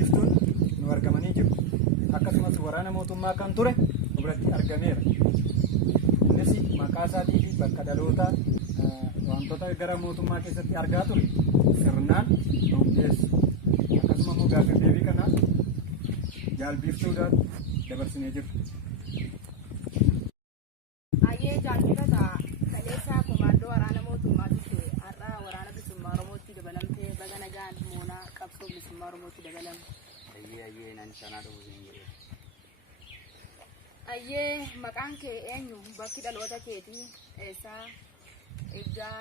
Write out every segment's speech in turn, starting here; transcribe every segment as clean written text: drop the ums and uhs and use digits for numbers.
jaalbiiftuun nu argamanii jiru. Akkasumas waraana mootummaa kan ture duratti argameera. Innis maqaa isaatii fi bakka dhalootaa wantoota gara mootummaa keessatti argaa ture sirnaan nuuf dhiyeessu. Akkasuma immoo gaaffii deebii kana jaalbiiftuudhaan dabarsinee jirra. Ayyee jaalbifata kaleessa komaandoo waraana mootummaatti ture har'a waraana bilisummaa Oromootti dabalamtee baga nagaan moonaa qabsoo bilisummaa Oromootti dabalame. Ayyee nani sanaa dhufu hin jiru. Ayyee maqaan kee eenyu? Bakki dhaloota keetii eessaa? Egaa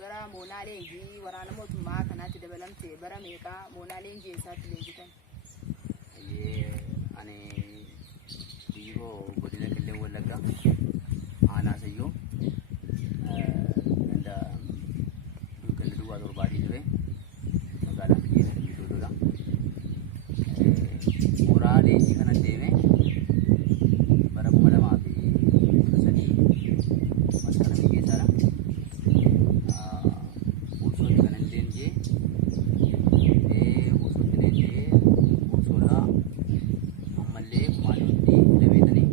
gara moonaa leenjii waraana mootummaa kanaatti dabalamte bara meeqaa moonaa leenjii eessaatti leenjitan? Ayyee ani biiroo godina Qillee Wallaggaa aanaa Sayyoo ganda duwwaa torbaatii ture magaalaa Finfinnee Biyyoodha. Mooraa leenjii kana deeme bara 2013 masakara biyyeessaadha. Kursootti kanan leenjee kursootti leenjee kursoodha ammallee kumaandootti filameetanii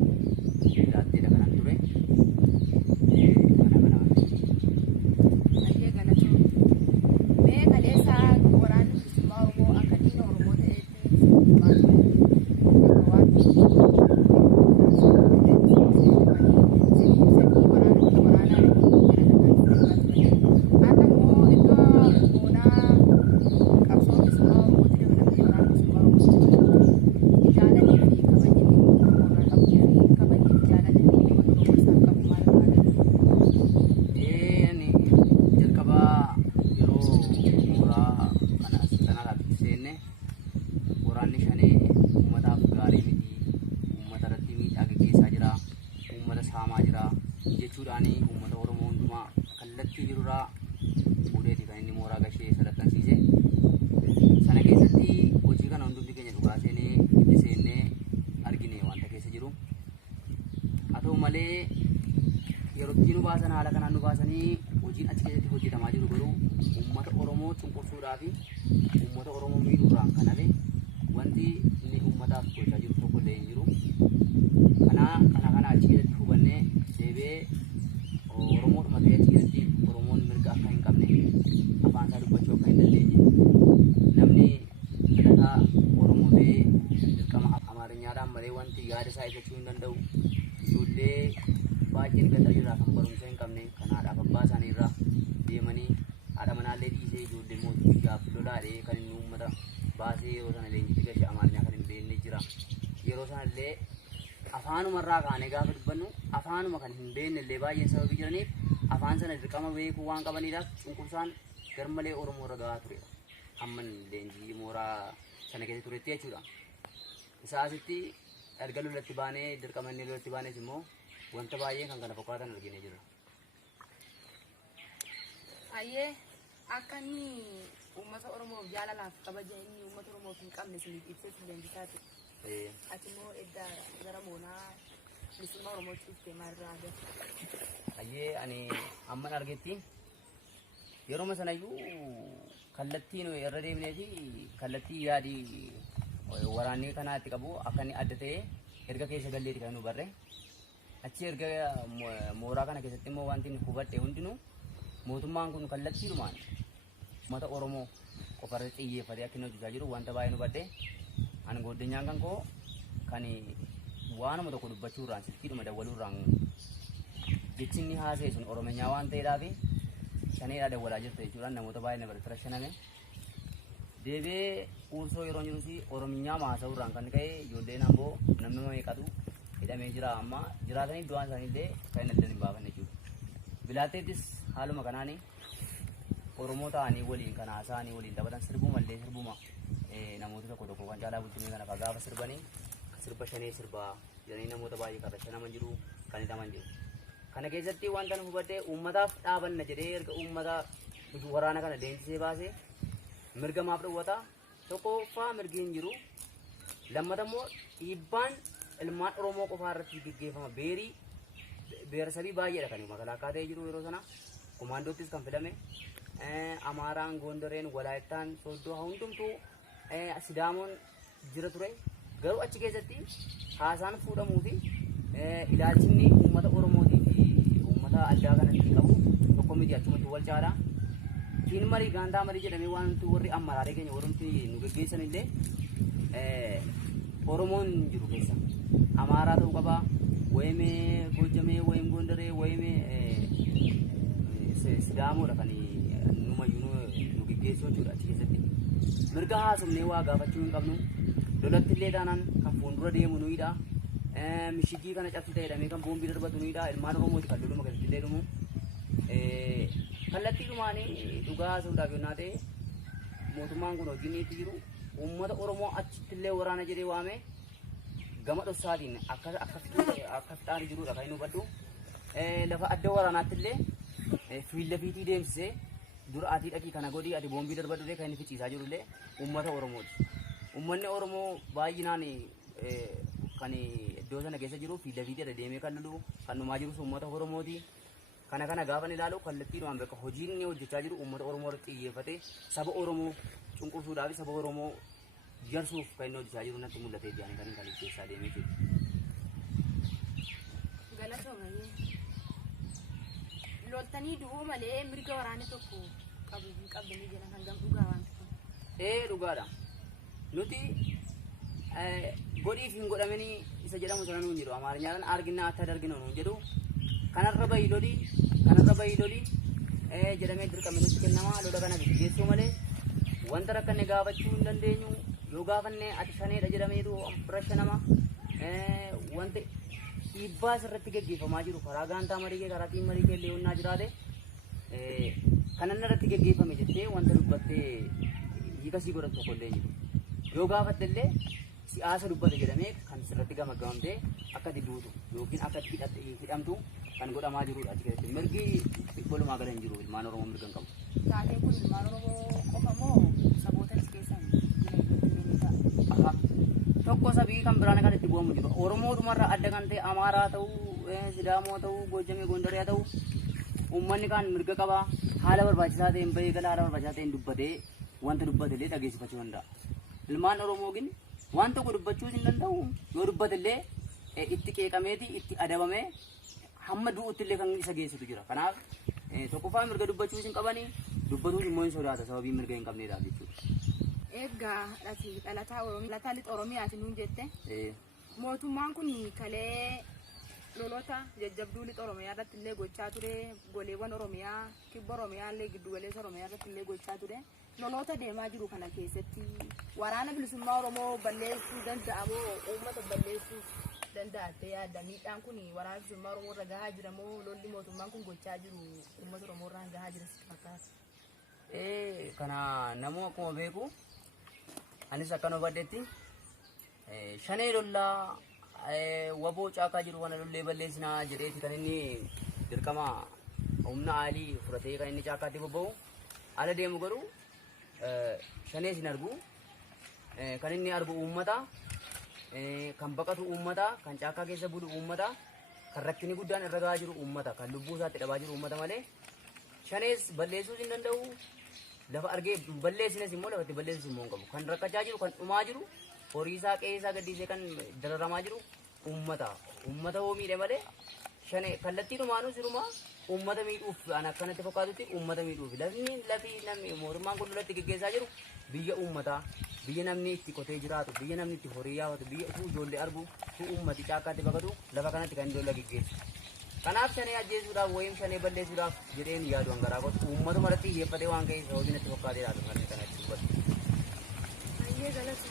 filaatteedha kanan ture. Ayyee galatoo. Mee kaleessa waraanni bilisummaa Oromoo akka diina Oromoo ta'etti maal ture? Waraanni shanee uummataaf gaarii miti, uummata irratti miidhaa gaggeessaa jira, uummata saamaa jira jechuudhaan uummata Oromoo hundumaa kallattii jirurraa fuudheeti kan inni mooraa gashee sadarkansiise. Sana keessatti hojii kana hundumti keenya dhugaa seenee itti seennee argine wanta keessa jiru. Haa ta'u malee yerootti nu baasan haala kanaan nu baasanii hojiin achi keessatti hojjetamaa jiru garuu uummata Oromoo cunqursuudhaa fi uummata Oromoo miidhuurraan kan hafe wanti inni uummataaf gochaa jiru tokko illee hin jiru. Kana achi keessatti hubannee deebi'ee Oromoodhuma ta'ee achi keessatti Oromoon mirga akka hin qabne afaan isaa dubbachuu akka hin dandeenye namni dhalataa Oromoo ta'ee dirqama Amaariffaadhaan malee wanti yaada isaa ibsachuu hin danda'u. Ijoollee baay'een ganda irraa kan barumsa hin qabne kan haadhaaf abbaa isaanii irraa deemanii haadha manaallee dhiisee ijoollee mootummaaf lolaadhee kan inni uummata baasee yeroo sana leenjitti gashe Amaariffaa kan hin beekne jira. Yeroo sanallee afaanumarraa kaanee gaafa dubbannu afaanuma kan hin beekne illee baay'een sababii jiraniif afaan sana dirqama beekuu waan qabaniidhaaf cunqursaan garmalee Oromoo irra gahaa ture. Hamman leenjii mooraa sana keessa turetti jechuudha. Isaasitti erga lolatti baanee dirqama inni lolatti baanes immoo wanta baay'ee kan kana fakkaatan arginee jirra. Ayyee akka inni uummata Oromoof jaalalaaf kabaja inni uummata Oromoof hin qabne isiniif ibsee leenjisaa ture. Ati immoo edda gara moonaa bilisummaa Oromootti dhuftee maalirraa agarra? Ayyee ani amman argetti yeroo sanayyuu kallattii nuyi irra deemnee fi kallattii yaadii waraanni kanaa itti qabu akka inni adda ta'e erga keessa galleeti kan nu barre. Achi erga mooraa kana keessatti immoo wanti inni hubadhe hundinuu mootummaan kun kallattiidhumaan uummata Oromoo qofarratti xiyyeeffatee akka inni hojjechaa jiru wanta baay'ee nu hubadhe. Ani goddenyaan kan koo kan waanuma tokko dubbachuurraan silkiidhuma dawwaluurraan jechi inni haasa'e sun Oromiyaa waan ta'eedhaaf shaneedhaa dawwalaa jirtu jechuudhaan namoota baay'ee na biratti rashaname. Deebi'ee uursoo yeroo jirus Oromiyaa haasa'uurraan kan ka'e ijoolleen amboo namni meeqatu hidhamee jira amma jiraatanii du'aan isaaniillee kan hin addan hin baafanne jechuudha. Bilaatteettis haaluma kanaan Oromoo ta'anii waliin kan haasa'anii waliin taphatan sirbumallee sirbuma namoota tokko kan caalaa bulchanii kana gaafa sirbanii sirba shanee sirbaa jedhanii namoota baay'ee kan rashanaman jiru kan hidhaman jiru. Kana keessatti wanta nu hubadhe uummataaf dhaabanna jedhee erga uummata waraana kana leenjisee baasee mirga maaf dhowwata tokkoffaa mirgi hin jiru lammata immoo dhiibbaan ilmaan Oromoo qofaa irratti gaggeeffama beerii beersabii baay'eedha kan magaalaa kaatee jiru yeroo sana komaandoottis kan fidame Amaaraan Gondoreen Walaayittaan Soddoo hundumtuu Sidaamoon jira ture. Garuu achi keessatti haasaan fuudhamuu fi ilaalchinni uummata Oromootii fi uummata addaa kanatti qabu tokko miti achumatti wal caala. Kiin marii gaantaa marii jedhamee waan nuti warri ammaraalee keenya warrumti nu geggeessan illee Oromoon jiru keessa. Amaaraa ta'uu qaba, wayim Gojjamee, wayim Gondaree, wayim Sidaamoodha kan numayyuu nu geggeessuu jechuudha achi keessatti. Mirga haasofnee waa gaafachuu hin qabnu. Lolatti illee taanaan kan fuuldura deemu nuyidha. Mishigii kana cabsite jedhamee kan boombii darbatu nuyidha. Ilmaan Oromooti kan loluma keessatti illee dhumu. Kallattii dhumaanii dhugaa haasa'uudhaaf yennaa ta'e mootummaan kun hojiin itti jiru uummata Oromoo achitti illee waraana jedhee waame gama dhoksaatiin akka fixaanii jirudha kan inni hubadhu. Lafa adda waraanaatti illee fiilla fiitii deemsisee dura ati dhaqii kana godhii ati boombii darbadhu illee kan inni ficiisaa jiru illee uummata Oromooti. Uummanni Oromoo baay'inaan kan iddoo sana keessa jiru fiilla fiitii deemee kan lolu kan dhumaa jirus uummata Oromooti. Kana gaafa ilaalu kallattiidhaan bakka hojiin inni hojjechaa jiru uummata Oromoo irratti xiyyeeffatee saba Oromoo cunqursuudhaaf saba Oromoo jarsuuf kan inni hojjechaa jiru natti mul'atee jedhanii kan inni keessaa deemee jiru. Galatoomanii loltanii du'uu malee mirga waraana tokko qabu hin qabdanii jedhan hangam dhugaa waan ta'eef. Dhugaadha. Nuti godhiif hin godhamini isa jedhamu sana nuun jedhu Amaarinyaan arginaa akka darginu nuun jedhu. Kanarra bayi lolii jedhamee dirqama nutti kennama lola kana gaggeessuu malee wanta rakkanne gaafachuu hin dandeenyu yoo gaafanne ati shaneedha jedhameetu bira nama wanti dhiibbaa irratti gaggeeffamaa jiru karaa gaantaa marii kee karaa tiin marii kee illee yonnaa jiraate kanan irratti gaggeeffame jettee wanta dubbattee hiikasii godhatu tokko illee jiru yoo gaafatte illee siyaasa dubbate jedhamee kan sirratti gamagamamtee akka itti duutu yookiin akka itti hidhamtu kan godhamaa jirudha achi keessatti mirgi walumaa gala hin jiru ilmaan Oromoo mirga hin qabu. Taatee kun ilmaan Oromoo qofa moo saboota as keessan tokko sabii kan biraan kan itti bu'amu jiru Oromoodhumarraa adda kan ta'e Amaaraa ta'uu Sidaamoo ta'uu Gojjamee Gondaree ta'uu uummanni kan mirga qaba haala barbaachisaa ta'een bahee gala haala barbaachisaa ta'een dubbatee wanta dubbate illee dhageessifachuu danda'a. Ilmaan Oromoo gin waan tokko dubbachuu hin danda'u yoo dubbate illee itti qeeqameeti itti adabamee hamma du'utti illee kan isa geessitu jira. Kanaaf tokkoffaa mirga dubbachuu hin qabanii dubbatuun immoo hin sodaata sababii mirga hin qabneedhaaf jechuudha. Egaa dhalataa lixa Oromiyaati nuun jette. Mootummaan kun kalee lolota jajjabduu lixa Oromiyaa irratti illee gochaa ture. Goleewwan Oromiyaa, kibba Oromiyaa illee giddu galeessa Oromiyaa irratti illee gochaa ture. Lolota deemaa jiru kana keessatti waraana bilisummaa Oromoo balleessuu danda'a moo uummata balleessuu danda'attee yaadda? Miidhaan kun waraana bilisummaa Oromoo irra gahaa jira moo lolli mootummaan kun gochaa jiru uummata Oromoo irraan gahaa jira sitti fakkaata? Kana namuu akkuma beeku anis akkan hubadhetti shanee lollaa waboo caakaa jiru kana lollee balleessinaa jedheeti kan inni dirqama humna aalii fudhatee kan inni caakaatti bobba'u ala deemu garuu shanee sin argu kan inni argu uummata kan baqatu uummata kan caakaa keessa bulu uummata kan rakkini guddaan irra gahaa jiru uummata kan lubbuu isaatti dhabaa jiru uummata malee shanees balleessuu hin danda'u. Lafa argee balleessines immoo lafatti balleessu immoo hin qabu. Kan rakkachaa jiru kan dhumaa jiru horii isaa qe'ee isaa gadhiisee kan dararamaa jiru uummata hoo miidhe malee shanee kallattii dhumaanuu siruma uummata miidhuuf an akkanatti fakkaatutti uummata miidhuuf lafi namni mootummaan kun lolatti gaggeessaa jiru biyya uummataa biyya namni itti qotee jiraatu biyya namni itti horii yaafatu biyya utuu ijoollee argu utuu uummati caakkaatti baqatu lafa kanatti kan lola gaggeessu. Kanaaf shanee ajjeesuudhaaf wayim shanee balleessuudhaaf jedheen yaadu hangaraa godhu uummatuma irratti xiyyeeffatee waan ka'eef hojiin itti fakkaatee yaadu kan kanatti dubbatu. Baay'ee galatu.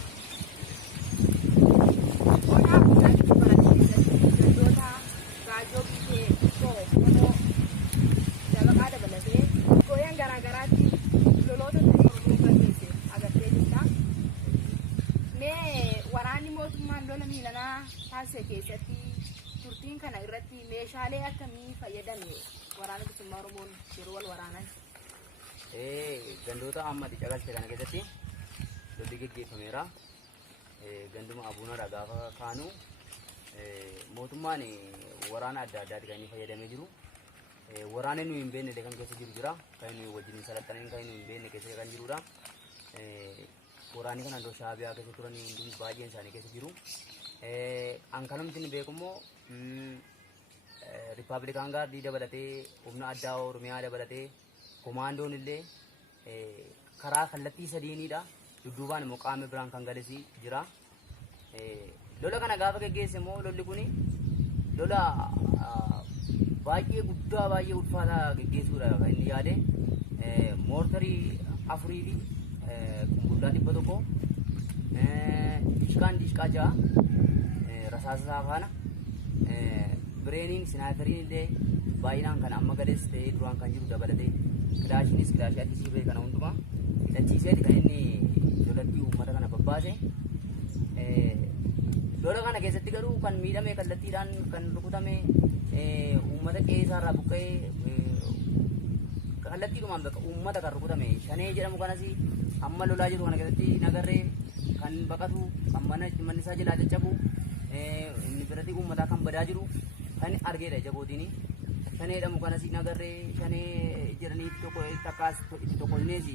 Qonnaa guddaa itti baratee gandoota gaajoo biyyee tokkoo Oromoo dabaqaa dabalatee gooyyan garaagaraatti loloota Oromoo balleesse agartee jirta. Mee waraanni mootummaan lola miilanaa taasise keessatti turtiin kana irratti meeshaalee akkamii fayyadame waraana bilisummaa Oromoon yeroo wal waraanan? Gandoota ammatti caqalte kana keessatti lolli gaggeeffameera. Ganduma abuunadha gaafa kaanu mootummaan waraana adda addaati kan inni fayyadamee jiru. Waraanni nuyi hin beekne kan keessa jiru jira. Kan nuyi wajjin salaxaneen kan nuyi hin beekne keessa kan jirudha. waraanni kana iddoo shaabiyaa keessa turan hundi baay'een isaanii keessa jiru. An kanumti ni beekummoo Rippaabilikaan gaardii dabalatee humna addaa Oromiyaa dabalatee komaandoon illee karaa kallattii sadiinidha. Dudduubaan immoo qaama biraan kan galesi jira. Lola kana gaafa geggeesse immoo lolli kuni lola baay'ee guddaa baay'ee ulfaataa geggeessuudha kan inni yaade. Moortarii 4 fi kumbullaa 100 dishqaa 6 rasaasa faana bireeniin sinaayiperiin illee baay'inaan kan amma gades ta'ee duraan kan jiru dabalatee kilaashiinis kilaashii addisii ba'e kana hundumaa hidhachiiseeti kan inni lolatti uummata kana babbaase. Lola kana keessatti garuu kan miidhame kallattiidhaan kan rukutame uummata qe'eesaarraa buqqa'ee kallattiidhumaan bakka uummata kan rukutame Shanee jedhamu kanas amma lolaa jiru kana keessatti nagarree kan baqatu kan manni isaa jalaa caccabu inni biratti uummataa kan badaa jiru kan argeedha jabootiin. Shanee jedhamu kanas nagarree Shanee jedhanii takkaas itti tokkolnees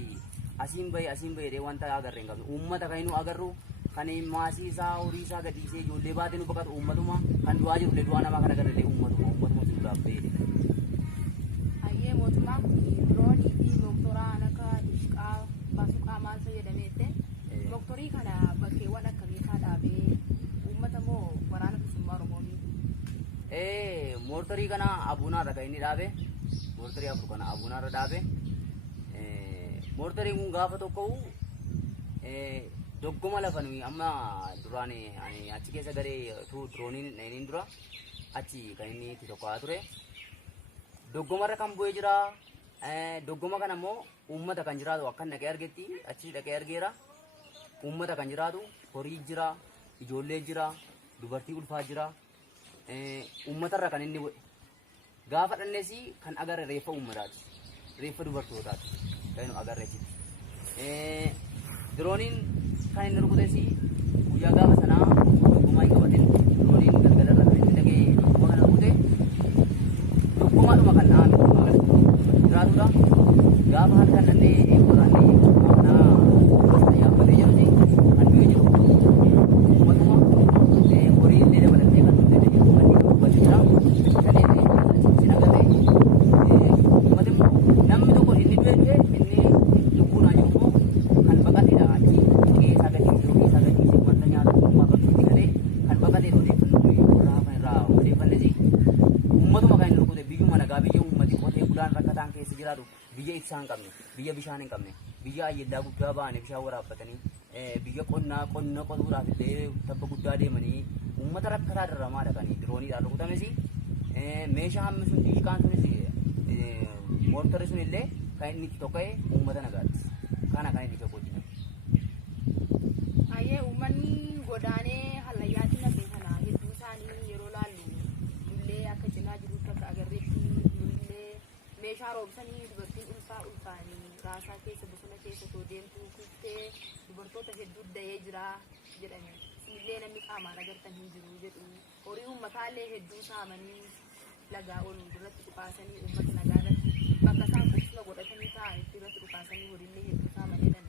asiin bahee wanta agarree hin qabne uummata kan inni agarru kan maasii isaa horii isaa gadhiisee ijoollee baatee nu baqatu uummatuma kan du'aa jiru du'aa namaa kan agarree uummatuma fiduudhaaf ta'edha. Ayyee mootummaan kun diroonii fi mooktoraan akka dishqaa baasuqaa maal fayyadameette mooktorii kana bakkeewwan akkamii kaa dhaabee uummata moo waraana bilisummaa Oromoo? Moortarii kana abuunaarra kan inni dhaabe moortarii 4 kana abuunaarra dhaabe. Moortariin kun gaafa tokko doggoma lafa nuyi amma duraan achi keessa garee dirooniin inni dura achi kan inni itti tokkaa ture. Doggomarra kan bu'ee jira. Doggoma kana immoo uummata kan jiraatu akka inni dhaqee argetti achi dhaqee argeera. Uummata kan jiraatu horii jira, ijoollee jira, dubartii ulfaa jira. Uummatarra kan inni bu'e. Gaafa dhanneesi kan agarre reeffa uummataati. Reeffa dubartootaati. Kan inni agarre achitti. Dirooniin kan inni rukutesi guyyaa gaafa sanaa doggomaa hin qabatin. Dirooniin galgalarra kan inni dhaqee doggoma kana rukute. Doggomaadhuma kan dhaame jiraatudha. Gaafa halkan dhandhee waraanni mana yaabbatee jiruti kan du'e jiru. Uummatuma horii illee dabalatee kan du'e jiru. Manni uffate jira. Shanee sin agarree uummati namni tokko inni du'e inni lubbuunaa jiru immoo kan baqatedha. Achi qe'eesaa gadhiisee ofiisaa gadhiisee wanta nyaata uumaa bakkeetti galee kan baqatee irraa odeeffannesi. Uummatuma kan inni rukute biyyuma nagaa biyya uummati qotee bulaan rakkataan keessa jiraatu biyya ibsaa hin qabne biyya bishaan hin qabne biyya ayyellaa guddaa ba'anii bishaan waraabbatanii biyya qonna qotuudhaaf illee tabba guddaa deemanii uummata rakkataa darramaadha kan dirooniidhaan rukutames. Meeshaa hammi sun diishqaan sunis moortarri sun illee kan inni itti tokka'e uummata nagaatti. Kana kan inni tokko hojjetan. Ayyee uummanni godaanee hallayyaatti naqee kana hedduu isaanii yeroo laallu illee akka cinaa jirutti akka agarreetti illee meeshaa roobsanii dubartiin ulfaanii raasaa keessa bosona keessa too deemtu kuftee dubartoota hedduu da'ee jira jedhame. Illee namni qaamaan agartan hin jiru jedhu horii uummataallee hedduu saamanii lagaa ol irratti dhukaasanii uummata nagaa irratti bakka isaan qubsuma godhatanii taa'anitti irratti dhukaasanii horiillee hedduu saamanidhan.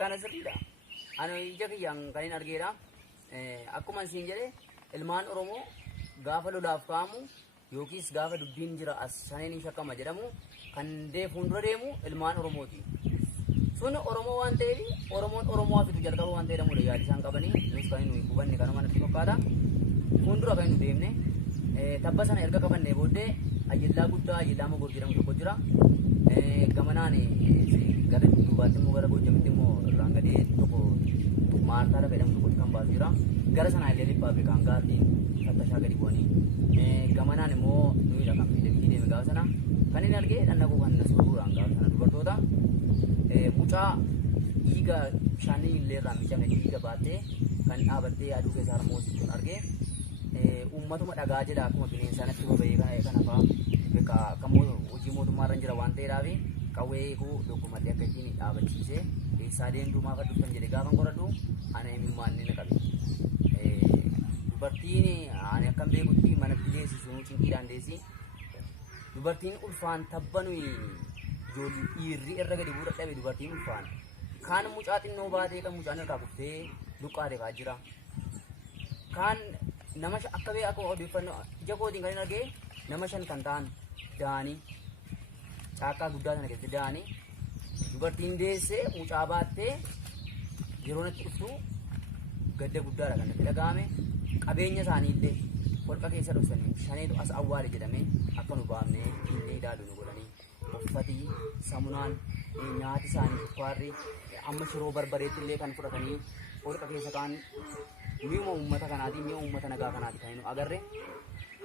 Kana sirriidha. Ani ija kiyyaan kan hin argeedha. Akkuma isin jedhe ilmaan Oromoo gaafa lolaaf ka'amu yookiis gaafa dubbiin jira as Shaneen hin shakkama jedhamu kan fuuldura deemu ilmaan Oromooti. Sun Oromoo waan ta'eef Oromoon Oromoo hafitu jalqaba waan ta'edhamudha yaada isaan qabanii nus kan nuyi hubanne kanuma natti fakkaata. Fuuldura kan nu deemne tabba sana erga qabannee booddee ayyellaa guddaa ayyellaa mogor jedhamu tokko jira. Gamanaan gara duubaatti immoo gara Goojjamitti immoo irraan gadee tokko maartaa lafa jedhamu tokkotti kan baasu jira. Gara sanaa illee Rippaabilikaan gaardiin fattashaa gadi bu'anii gamanaan immoo nuyidha kan miidhaganii deeme gaafa sana kan inni argee dhannaquu kan na suuruudhaan gaafa sana dubartoota mucaa dhiiga bishaanii illee irraa miicame dhiiga baattee kan dhaabattee aduu keessa harmoosituun argee uummatuma dhagaa jedha akkuma bineensaa natti boba'ee kana fa'aa akka hojii mootummaarra jira waan ta'eedhaaf qawwee koo doggomallee akka ittiin dhaabachiisee eessaa deemtuu maaf dhuftan jedhe gaafa qoradhu ana himimmaan ni qabe. Dubartiin ani akkam beekutti manatti deessisu cinqiidhaan deessi. Dubartiin ulfaan tabba nuyi ijoollee dhiirri irra gadi bu'uu dadhabe dubartiin ulfaan. Kaan mucaa xinnoo baatee kan mucaan irraa kuftee luqqaate fa'aa jira. Kaan nama akka bee akka odeeffannoo ija kootiin kan hin argee nama 5 kan ta'an da'anii caakkaa guddaa sana keessatti da'anii dubartiin deessee mucaa baattee yeroo natti dhuftu gadda guddaadha kan natti dhaga'ame. Qabeenya isaanii illee holqa keessa dhoksanii shaneetu as awwaale jedhamee akka nu baafnee illee ilaalu nu godhanii uffatii samunaan nyaati isaanii sukkaarri amma shiroo barbareetti illee kan fudhatanii holqa keessa kaan mi'uma uummata kanaatiin mi'a uummata nagaa kanaati kan nu agarre.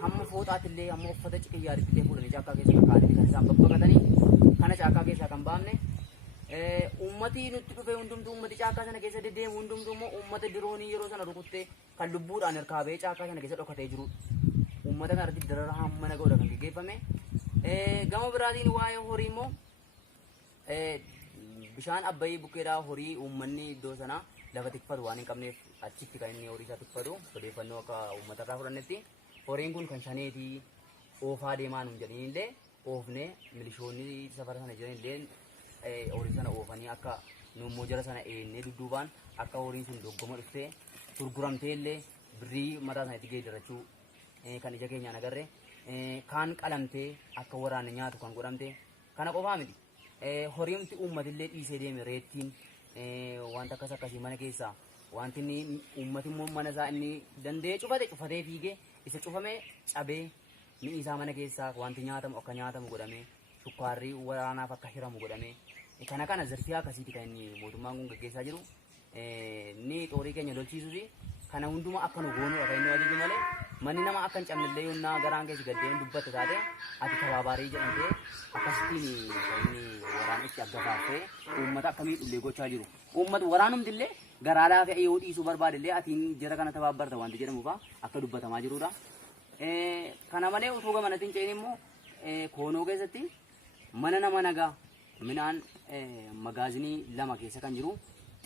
Hamma fooxaatti illee hamma uffata ciqiyyaaritti illee fuudhanii caakkaa keessa kaa'anii kan isaan babbaqatanii kana caakkaa keessaa kan baafne. Uummati nutti dhufe hundumtuu uummati caakkaa sana keessa deddeemu hundumtuu immoo uummata diroonii yeroo sana rukuttee kan lubbuudhaan harkaa ba'ee caakkaa sana keessa dhokatee jiru. Uummata kanatti darara hamma nagaadha kan gaggeeffame. Gama biraatiin waa'ee horii immoo bishaan abbayii bukkeedhaa horii uummanni iddoo sana lafa tikfatu waan hin qabneef achitti kan inni horii isaa tikfatu odeeffannoo akka uummata irraa fudhannetti horiin kun kan shaneetii oofaa deemaa nuun jedhanii illee oofne milishoonni safara sana jiran illee horii sana oofanii akka nummoo jara sana eennee dudduubaan akka horiin sun doggoma dhuftee gurguramtee illee birrii mataa sanatti geeddarachuu kan ija keenyaan agarre kaan qalamtee akka waraana nyaatu kan godhamte kana qofaa miti. Horiimti uummatillee dhiisee deeme reettiin wanta akkas akkasii mana keessaa wanti inni uummati immoo mana isaa inni danda'ee cufatee fiigee isa cufamee cabee mi'i isaa mana keessaa wanti nyaatamu akka nyaatamu godhamee shukkaarrii waraanaaf akka hiramu godhamee kana zirfiyaa akkasiiti kan inni mootummaan kun gaggeessaa jiru. Ni xoorii keenya lolchiisuufi kana hunduma akka nu goonuudha kan inni waliin malee manni nama akka hin cabnellee yoonnaa garaan keessa gaddeen dubbatte taate ati tabaabaarii jedhamtee akkasittiin kan inni waraan itti aggafaaffee uummata akkamii dhullee gochaa jiru. Uummata waraanumtillee garaa laafee yoo dhiisuu barbaadellee atiin jara kana tabaabbarta wanti jedhamuufaa akka dubbatamaa jirudha. Kana malee utuu gamanatti hin ce'in immoo koonoo keessatti mana nama nagaa midhaan magaazinii 2 keessa kan jiru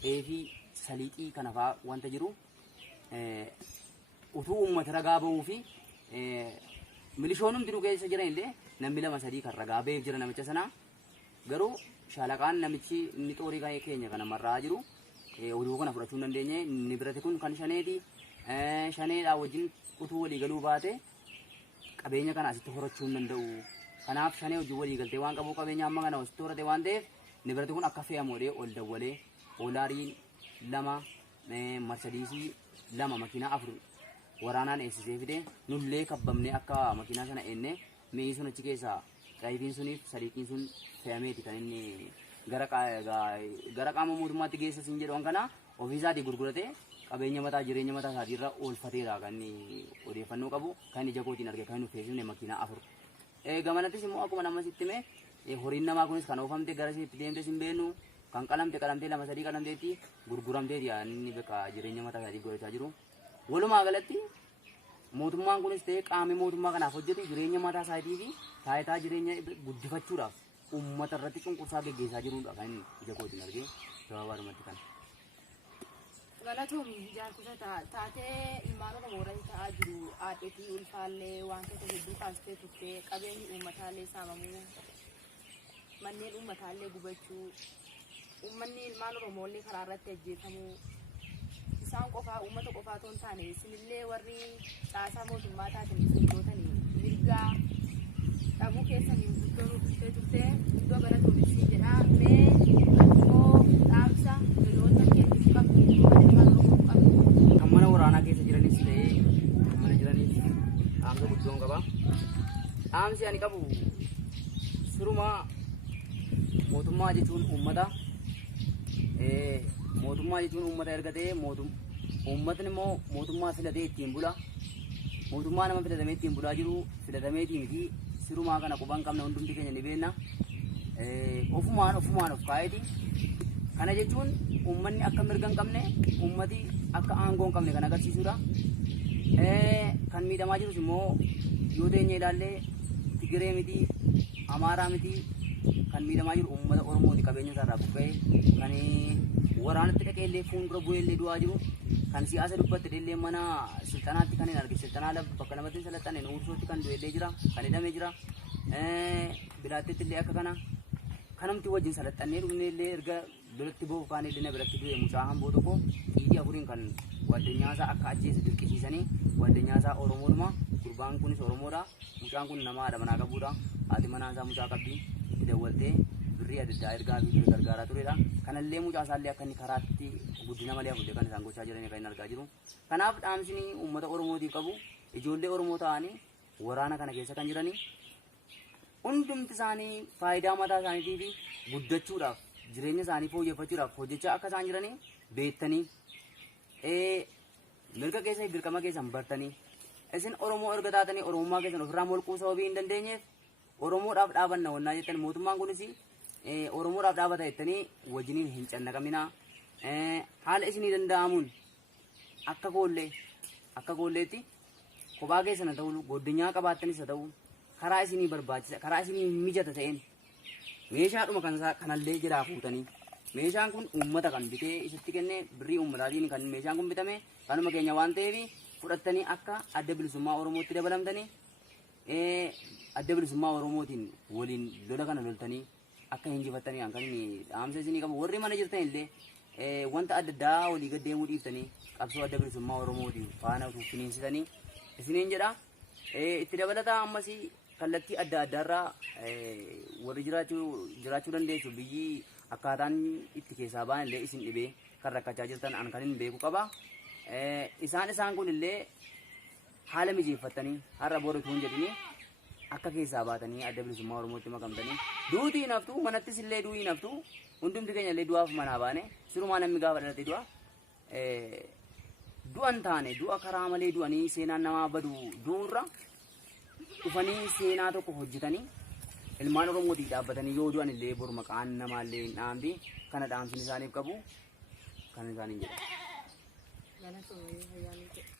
xeefii saliixii kana fa'aa wanta jiru utuu uummata ragaa bahuu fi milishoonni hundinuu keessa jiran illee namni 2-3 kan ragaa baheef jira namicha sanaa garuu shaalaqaan namichi inni xoorii keenya kana marraa jiru oduu kana fudhachuu hin dandeenye inni birate kun kan shaneeti shaneedhaa wajjin utuu walii galuu baate qabeenya kana asitti horachuu hin danda'u. Kanaaf shanee hojii walii galtee waan qabu qabeenya amma kana wasitti horate waan ta'eef inni birate kun akka fe'amoodhee ol dawwalee hoolaarii 2 marsadiisii 2 makiinaa 4 waraanaan eessisee fide nullee kabbamnee akka makiinaa sana eennee mi'i sun achi keessaa xaayifiin suniif saliixiin sun fe'ameeti kan inni gara qaama mootummaatti geessas hin jedhu kana ofiisaatii gurguratee qabeenya mataa jireenya mataa isaatii irra oolfateera kan inni odeeffannoo qabu kan ija kootiin arge kan nuuf fe'isne makiinaa 4. Gamanattis immoo akkuma nama sitti hime horiin namaa kunis kan oofamte gara itti deemte hin beeknu kan qalamte 2-3 qalamteetti gurguramteeti inni bakka jireenya mataa isaatii godhachaa jiru. Walumaa galatti mootummaan kunis ta'ee qaamni mootummaa kanaaf hojjetu jireenya mataa isaatii fi taayitaa jireenya guddifachuudhaaf uummata irratti cunqursaa gaggeessaa jirudha kan inni ija kootiin argee gabaabaadhumatti kana. Galatoomii jaarkusa taatee ilmaan oromoo irratti ta'aa jiru haadheetii ulfaallee wantoota hedduu kaastee turte qabeenyi uummataallee saamamuu manneen uummataallee gubachuu uummanni ilmaan oromoollee karaa irratti ajjeefamuu isaan qofaa uummata qofaa otoo hin taane isinillee warri caasaa mootummaa taatanii sochootanii mirgaa dhabuu keessanii guddoo dhuftee turte guddoo galatoomii jedhaa mee immoo dhaamsa loloota keetiif qabdu kan mana waraanaa keessa jiranis ta'ee mana jiraniif dhaamsa guddoon qaba. Dhaamsi ani qabu sirumaa mootummaa jechuun uummata mootummaa jechuun uummata erga ta'e uummatni immoo mootummaa filatee ittiin bula. Mootummaa nama filatamee ittiin bulaa jiru filatameetii miti sirumaa kana quban qabna hundumti keenya ni beekna. Ofumaan of kaa'eeti. Kana jechuun uummanni akka mirga hin qabne uummati akka aangoo hin qabne kan agarsiisudha. Kan miidhamaa jirus immoo yoo teenye ilaallee Tigiree miti Amaaraa miti kan miidhamaa jiru uummata Oromooti qabeenya isaarraa buqqa'ee kan waraanatti dhaqee illee fuuldura bu'ee illee du'aa jiru kan siyaasa dubbatte illee mana silxanaatti kan hin arge silxanaa bakka lamatti salaxaneen uursootti kan du'e illee jira kan hidhamee jira bilaattetti illee akka kana kanamti wajjin salaxannee dhumne illee erga lolatti boofu kaanee illee na biratti du'e mucaa hamboo tokko xiitii afuriin kan waddeenyaa isaa akka ajjeese dirqisiisanii waddeenyaa isaa Oromoodhuma gurbaan kunis Oromoodha mucaan kun namaadha manaa qabuudha haati manaa isaa mucaa qabdi itti dawwaltee birrii adda addaa ergaa fi gargaaraa turedha kanallee mucaa isaallee akka inni karaatti guddina malee hafullee kan isaan gochaa jiran kan inni argaa jiru kanaaf dhaamsini uummata Oromootiif qabu ijoollee Oromoo ta'anii waraana kana keessa kan jiranii hundumti isaanii faayidaa mataa isaaniitiif guddachuudhaaf jireenya isaanii fooyyeffachuudhaaf hojjechaa akka isaan jiranii beektanii mirga keessa dirqama keessan bartanii isin Oromoo erga taatanii Oromummaa keessan ofirraa molquu sababii hin dandeenyeef Oromoodhaaf dhaabanna wannaa jettan mootummaan kunis Oromoodhaaf dhaabata jettanii wajjiniin hin cannaqaminaa haala isinii danda'amuun akka koolleetti kophaa keessan ta'uu godinyaa qabaattanis ta'uu karaa isinii barbaachisa karaa isinii mijata ta'een meeshaadhuma kanallee jiraa fuutanii meeshaan kun uummata kan bitee isitti kennee birrii uummataatiin kan meeshaan kun bitame kanuma keenya waan ta'eef fudhattanii akka adda bilisummaa Oromootti dabalamtanii adda bilisummaa Oromootiin waliin lola kana loltanii akka hinjifattanii kan inni dhaamsa isinii qabu warri mana jirtan illee wanta adda addaa walii gad deemuu dhiiftanii qabsoo adda bilisummaa Oromootiin faana finiinsitanii isiniin jedha itti dabalataa ammas kallattii adda addaarraa warri jiraachuu dandeessu biyyi akkaataan itti keessaa ba'an illee isin dhibee kan rakkachaa jirtan an kan hin beeku qaba isaan kun illee haala mijeeffattanii har'a booda tuun jedhanii akka keessaa baatanii adda bilisummaa Oromootti makamtanii duutii naftu manattis illee du'ii naftu hundumti keenya illee du'aaf manaa baane sirumaa namni gaafa dhalate du'an taane du'a karaa malee du'anii seenaan namaa badu du'urra dhufanii seenaa tokko hojjetanii ilmaan Oromootiif dhaabbatanii yoo du'an illee bor maqaan namaallee hin dhaambi kana dhaamsin isaaniif qabu kan isaaniin jedha.